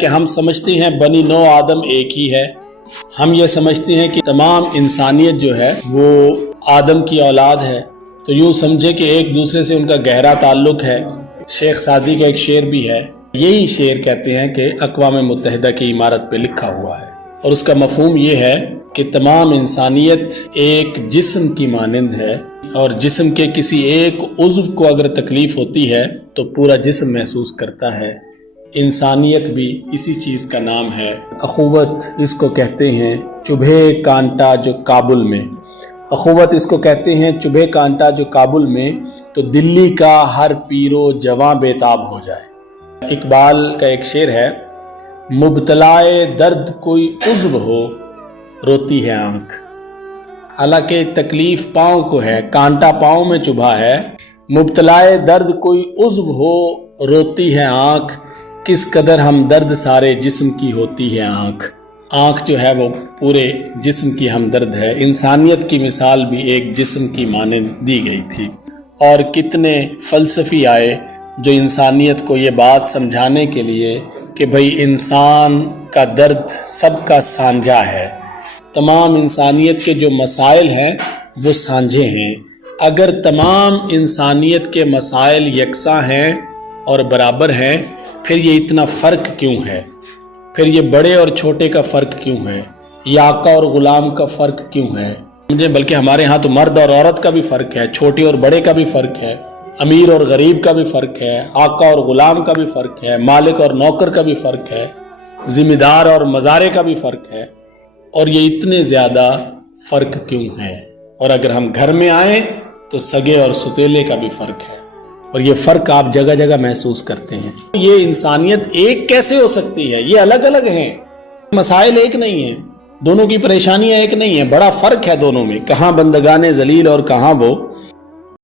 کہ ہم سمجھتے ہیں بنی نو آدم ایک ہی ہے. ہم یہ سمجھتے ہیں کہ تمام انسانیت جو ہے وہ آدم کی اولاد ہے. تو یوں سمجھے کہ ایک دوسرے سے ان کا گہرا تعلق ہے. شیخ سعدی کا ایک شعر بھی ہے. یہی شعر کہتے ہیں کہ اقوام متحدہ کی عمارت پہ لکھا ہوا ہے، اور اس کا مفہوم یہ ہے کہ تمام انسانیت ایک جسم کی مانند ہے، اور جسم کے کسی ایک عضو کو اگر تکلیف ہوتی ہے تو پورا جسم محسوس کرتا ہے. انسانیت بھی اسی چیز کا نام ہے. اخوت اس کو کہتے ہیں، چبھے کانٹا جو کابل میں. اخوت اس کو کہتے ہیں چبھے کانٹا جو کابل میں، تو دلی کا ہر پیرو جواں بیتاب ہو جائے. اقبال کا ایک شعر ہے، مبتلائے درد کوئی عضو ہو روتی ہے آنکھ. حالانکہ تکلیف پاؤں کو ہے، کانٹا پاؤں میں چبھا ہے. مبتلائے درد کوئی عضو ہو روتی ہے آنکھ، کس قدر ہمدرد سارے جسم کی ہوتی ہے آنکھ. آنکھ جو ہے وہ پورے جسم کی ہمدرد ہے. انسانیت کی مثال بھی ایک جسم کی مانند دی گئی تھی، اور کتنے فلسفی آئے جو انسانیت کو یہ بات سمجھانے کے لیے کہ بھئی انسان کا درد سب کا سانجا ہے. تمام انسانیت کے جو مسائل ہیں وہ سانجے ہیں. اگر تمام انسانیت کے مسائل یکساں ہیں اور برابر ہیں، پھر یہ اتنا فرق کیوں ہے؟ پھر یہ بڑے اور چھوٹے کا فرق کیوں ہے؟ یہ آقا اور غلام کا فرق کیوں ہے؟ بلکہ ہمارے ہاں تو مرد اور عورت کا بھی فرق ہے، چھوٹے اور بڑے کا بھی فرق ہے، امیر اور غریب کا بھی فرق ہے، آقا اور غلام کا بھی فرق ہے، مالک اور نوکر کا بھی فرق ہے، ذمہ دار اور مزارے کا بھی فرق ہے. اور یہ اتنے زیادہ فرق کیوں ہے؟ اور اگر ہم گھر میں آئیں تو سگے اور ستیلے کا بھی فرق ہے، اور یہ فرق آپ جگہ جگہ محسوس کرتے ہیں. یہ انسانیت ایک کیسے ہو سکتی ہے؟ یہ الگ الگ ہیں، مسائل ایک نہیں ہیں، دونوں کی پریشانیاں ایک نہیں ہیں، بڑا فرق ہے دونوں میں. کہاں بندگان ذلیل اور کہاں وہ